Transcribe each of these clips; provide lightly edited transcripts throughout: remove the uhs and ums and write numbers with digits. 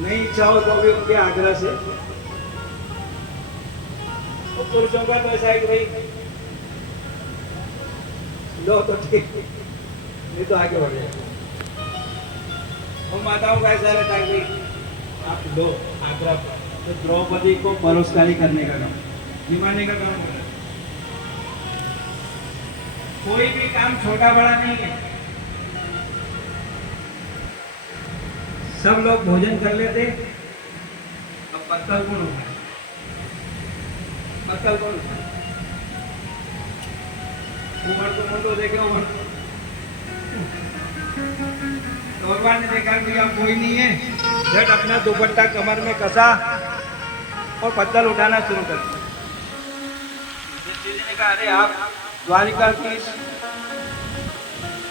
नहीं इच्छा हो तो भी उनके आग्रह से। तो पुरुषों का तो ऐसा है कि भाई लो तो ठीक, नहीं तो आगे बढ़ जाए। और माताओं का ऐसा रहता है कि आप लो आग्रह पर। तो द्रौपदी को परोसकारी करने का काम, निभाने का काम होता है। कोई भी काम छोटा बड़ा नहीं है। सब लोग भोजन कर लेते, अब पत्तल कौन उठाए? पत्तल कौन उठाए? उमर को मुंह तो देखे उमर, तो भगवान ने देखा कि अब कोई नहीं है, झट अपना दुपट्टा कमर में कसा और पत्तल उठाना शुरू कर दिया। ने कहा अरे आप द्वारिका की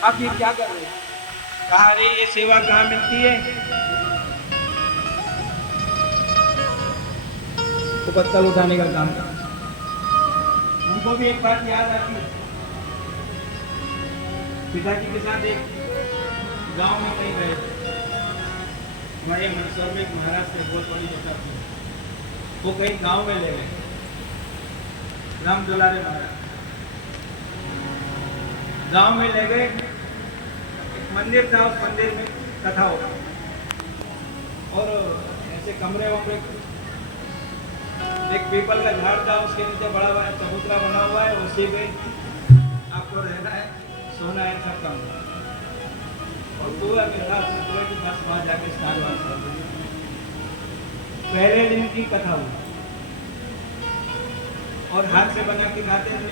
आप ये क्या कर रहे हैं? कहा अरे ये सेवा कहाँ मिलती है? तो पत्तल उठाने का काम था। उनको भी एक बात याद आती है, पिताजी के साथ एक गांव में कहीं गए, हमारे मंदसौर में एक महाराज थे, बहुत बड़ी जगह थी, वो कहीं गांव में ले गए, राम दुलारे महाराज गांव में ले गए। एक मंदिर था, उस मंदिर में कथा हो और ऐसे कमरे वमरे, एक पीपल का झाड़ था, उसके नीचे बड़ा बड़ा चबूतरा बना हुआ है, उसी पे आपको रहना है, सोना है, सब काम। और पूरा मिला पूरे की बस वहां जाके स्नान वान कर। पहले दिन की कथा हुई और हाथ से बना के खाते थे।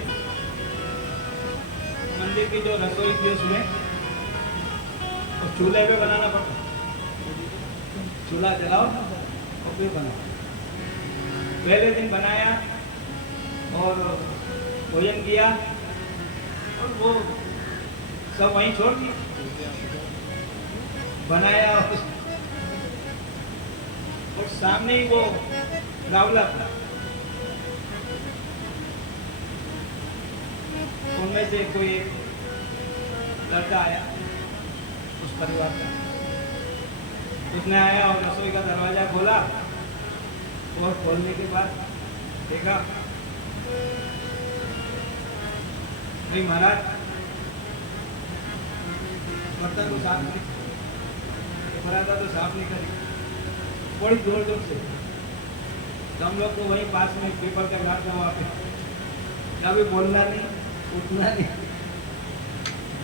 मंदिर की जो रसोई थी उसमें और चूल्हे पे बनाना पड़ता, चूल्हा जलाओ और फिर बनाओ। पहले दिन बनाया और भोजन किया और वो सब वहीं छोड़ दिया। बनाया और सामने ही वो रावला था, उनमें से कोई एक लड़का आया उस परिवार का, उसने आया और रसोई का दरवाजा खोला और खोलने के बाद देखा भाई महाराज बर्तन को साफ नहीं, पराठा तो साफ नहीं करी, बड़ी जोर जोर से। हम लोग तो वहीं पास में पीपल का झाड़ था, वहाँ पे कभी बोलना नहीं, उठना नहीं।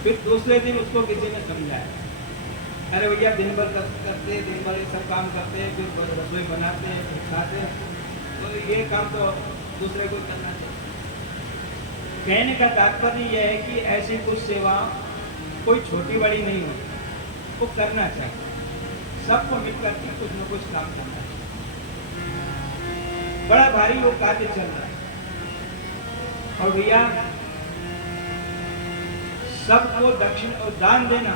फिर दूसरे दिन उसको किसी ने समझाया, अरे भैया दिन भर करते, दिन भर ये सब काम करते, फिर रसोई बनाते, फिर खाते, तो ये काम तो दूसरे को करना चाहिए। कहने का तात्पर्य यह है कि ऐसी कुछ सेवा कोई छोटी बड़ी नहीं होती, वो करना चाहिए, सबको मिलकर के कुछ न कुछ काम करना चाहिए। बड़ा भारी वो कार्य चल रहा है और भैया सबको दक्षिण और दान देना,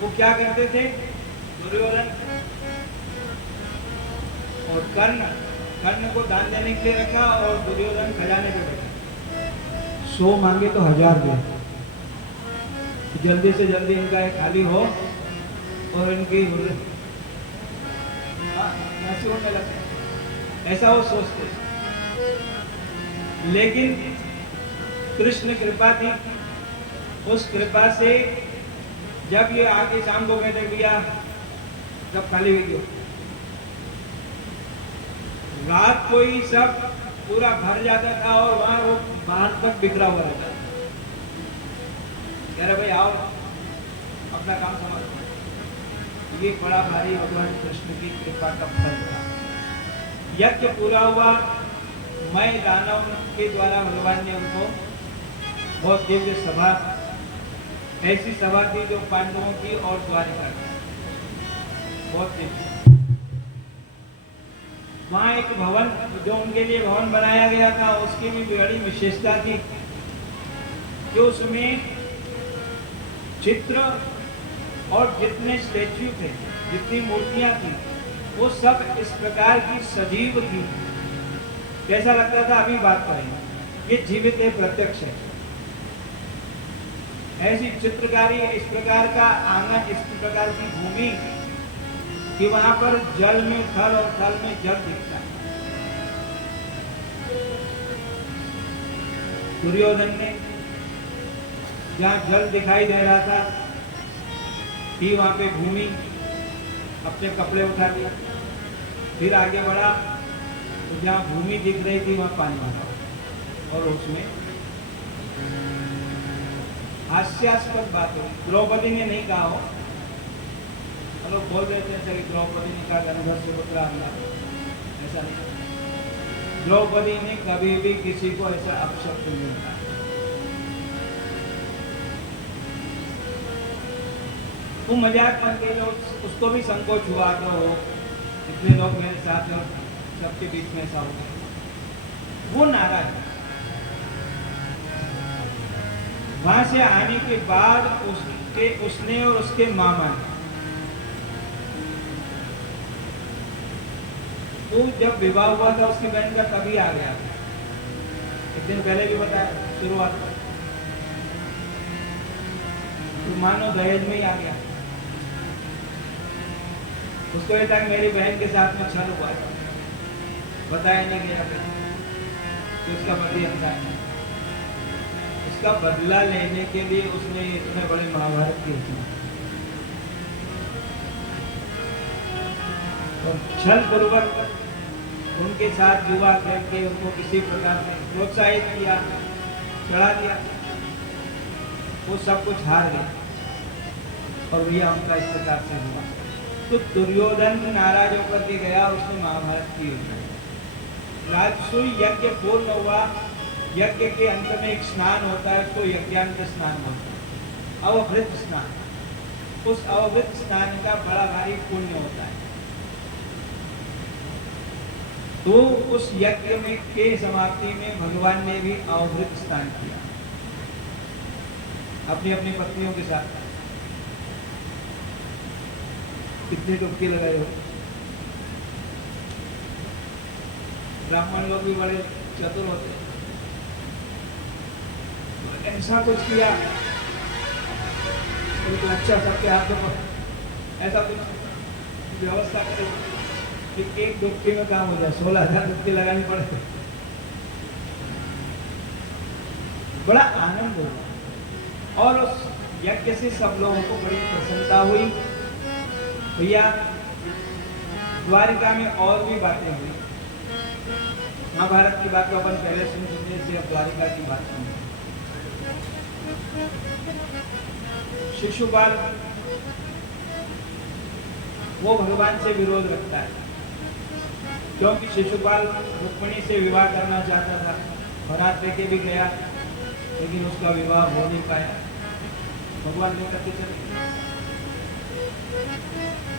वो क्या करते थे? दुर्योधन और कर्ण को दान देने के लिए रखा और दुर्योधन खजाने पे बैठा। 100 मांगे तो 1000 दे, जल्दी से जल्दी इनका एक खाली हो और इनकी होने लगते, ऐसा वो सोचते। लेकिन कृष्ण कृपा थी, उस कृपा से जब ये आके शाम को कहते भैया जब खाली हुई गई, रात को ही सब पूरा भर जाता था और वहां वो बाहर तक बिखरा हुआ रहता। कह रहे भाई आओ अपना काम समझो। ये बड़ा भारी भगवान कृष्ण की कृपा का फल था। यज्ञ पूरा हुआ, मैं दानव के द्वारा भगवान ने उनको बहुत दिव्य सभा, ऐसी सभा थी जो पांडवों की और द्वारिका की, बहुत दिव्य। वहाँ एक भवन जो उनके लिए भवन बनाया गया था, उसकी भी बड़ी विशेषता थी कि उसमें चित्र और जितने स्टैच्यू थे, जितनी मूर्तियां थी, वो सब इस प्रकार की सजीव थी। कैसा लगता था? अभी बात करेंगे, ये जीवित है, प्रत्यक्ष है। ऐसी चित्रकारी, इस प्रकार का आंगन, इस प्रकार की भूमि कि वहां पर जल में थल और थल में जल दिखता है। दुर्योधन ने जहां जल दिखाई दे रहा था कि वहां पे भूमि, अपने कपड़े उठा लिया, फिर आगे बढ़ा तो जहां भूमि दिख रही थी वहां पानी भरा और उसमें हास्यास्पद बात हो। द्रौपदी ने नहीं कहा हो, लोग बोल रहे थे कि द्रौपदी ने कहा गंधर्व से पुत्र आया, ऐसा नहीं। द्रौपदी ने कभी भी किसी को ऐसा अपशब्द नहीं कहा। वो मजाक बन गई, उसको भी संकोच हुआ तो इतने लोग मेरे साथ और सबके बीच में ऐसा हो गया। वो नाराज है। वहां से आने के बाद उसने और उसके मामा ने, तो जब विवाह हुआ था उसकी बहन का तभी आ गया, एक दिन पहले भी बताया शुरुआत में, तो मानो दहेज में ही आ गया। उसको ये था कि मेरी बहन के साथ में छल हुआ है, बताया नहीं गया, तो उसका पति अच्छा है। उसका बदला लेने के लिए उसने इतने बड़े महाभारत की रचना, और छल पूर्वक उनके साथ विवाह करके उनको किसी प्रकार से प्रोत्साहित किया, चढ़ा दिया, वो सब कुछ हार गए और भैया उनका इस प्रकार से हुआ। तो दुर्योधन नाराज होकर के गया, उसने महाभारत की राजसूय यज्ञ पूर्ण हुआ। यज्ञ के अंत में एक स्नान होता है, उसको यज्ञांत स्नान बोलते हैं, अवभृत स्नान। उस अवभृत स्नान का बड़ा भारी पुण्य होता है। तो उस यज्ञ में के समाप्ति में भगवान ने भी अवभृत स्नान किया अपनी अपनी पत्नियों के साथ। कितनी डुबकी लगाए हो। ब्राह्मण लोग भी बड़े चतुर होते हैं, ऐसा कुछ किया तो अच्छा सबके हाथों पर ऐसा कुछ व्यवस्था करे कि एक डुबकी में काम हो जाए, 16,000 डुबकी लगानी पड़े। बड़ा आनंद हुआ और उस यज्ञ से सब लोगों को बड़ी प्रसन्नता हुई। भैया द्वारिका में और भी बातें हुई। महाभारत की बात तो अपन पहले सुन चुके थे, अब द्वारिका की बात सुन। शिशुपाल वो भगवान से विरोध रखता है, क्योंकि शिशुपाल रुक्मिणी से विवाह करना चाहता था, बारात लेके भी गया, लेकिन उसका विवाह हो नहीं पाया। भगवान ने करते चले,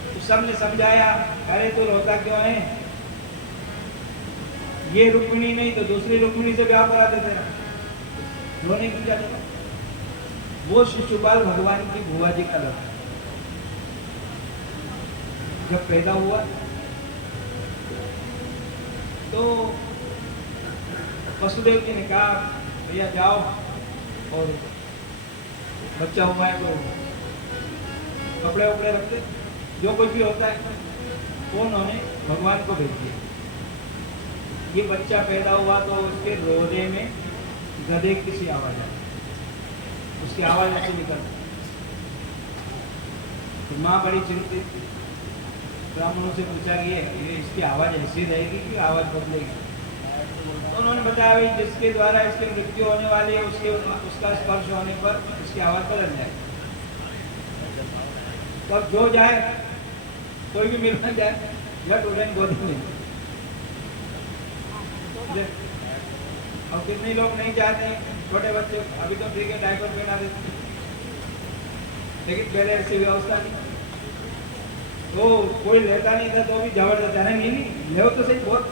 तो सबने समझाया, अरे तो रोता क्यों है, ये रुक्मिणी नहीं तो दूसरी रुक्मिणी से ब्याह करा देते ना, रोने की क्या जरूरत। वो शिशुपाल भगवान की बुआ जी का लड़का जब पैदा हुआ तो वसुदेव जी ने कहा भैया जाओ, और बच्चा हुआ है तो कपड़े वपड़े रखते, जो कुछ भी होता है वो उन्होंने भगवान को भेज दिया। ये बच्चा पैदा हुआ तो उसके रोने में गधे की सी आवाज आई, उसकी आवाज ऐसी निकल, तो माँ बड़ी चिंतित, ब्राह्मणों से पूछा कि ये इसकी आवाज ऐसी रहेगी कि आवाज बदलेगी। तो उन्होंने बताया भाई जिसके द्वारा इसकी मृत्यु होने वाली है उसका स्पर्श होने पर इसकी आवाज बदल जाएगी। तो अब जो जाए कोई भी मिलना जाए या टूटन गोदी में। अब कितने लोग नहीं चाहते, छोटे बच्चे अभी तो ठीक है डायपर पहना देते, लेकिन पहले ऐसी व्यवस्था नहीं, तो कोई लेता नहीं था तो भी जबरदस्त है नहीं ले तो सही बहुत।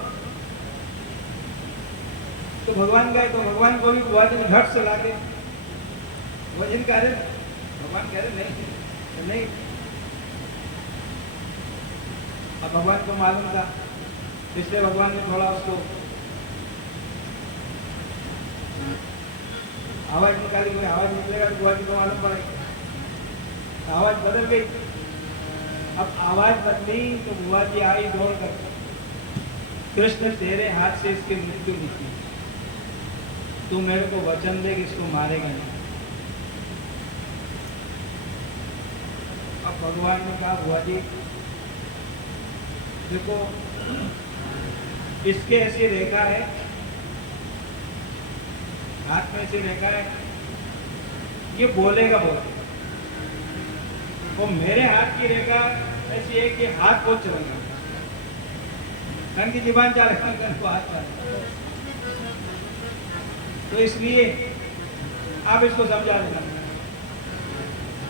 तो भगवान गए तो भगवान को भी बुआ जी ने झट से लाके वजन कह रहे, भगवान कह रहे नहीं। अब भगवान को मालूम था, इसलिए भगवान ने थोड़ा उसको आवाज निकाली, कोई आवाज निकलेगा तो बुआ जी को मालूम पड़ेगा। आवाज बदल गई, अब आवाज बदली तो बुआ जी आई दौड़ कर, कृष्ण तेरे हाथ से इसकी मृत्यु लिखी, तू मेरे को वचन दे कि इसको मारेगा नहीं। अब भगवान ने कहा बुआ जी देखो, इसके ऐसी रेखा है, हाथ में ऐसी रेखा है, ये बोलेगा बोलेगा, और मेरे हाथ की रेखा ऐसी है कि हाथ बहुत चलेगा, कन की जीवान चलेगा, कन को हाथ चलेगा। तो इसलिए आप इसको समझा देना।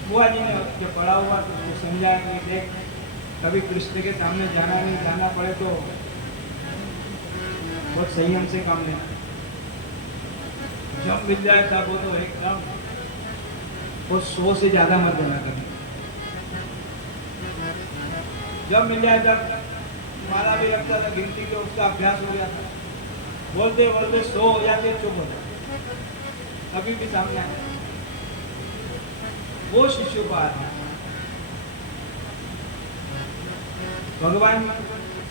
बुआ जी ने जब बड़ा हुआ तो उसको समझाया कि देख, कभी कृष्ण के सामने जाना नहीं, जाना पड़े तो बहुत संयम से काम लेना, जब मिल जाए तब वो तो एकदम वो 100 से ज्यादा मत देना कभी, जब मिल जाए तब माला भी लगता था, गिनती के उसका अभ्यास हो गया था, बोलते बोलते 100 हो जाते, चुप हो जाते, अभी भी सामने आया वो शिष्योपात है। भगवान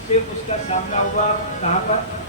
से उसका सामना हुआ कहाँ पर?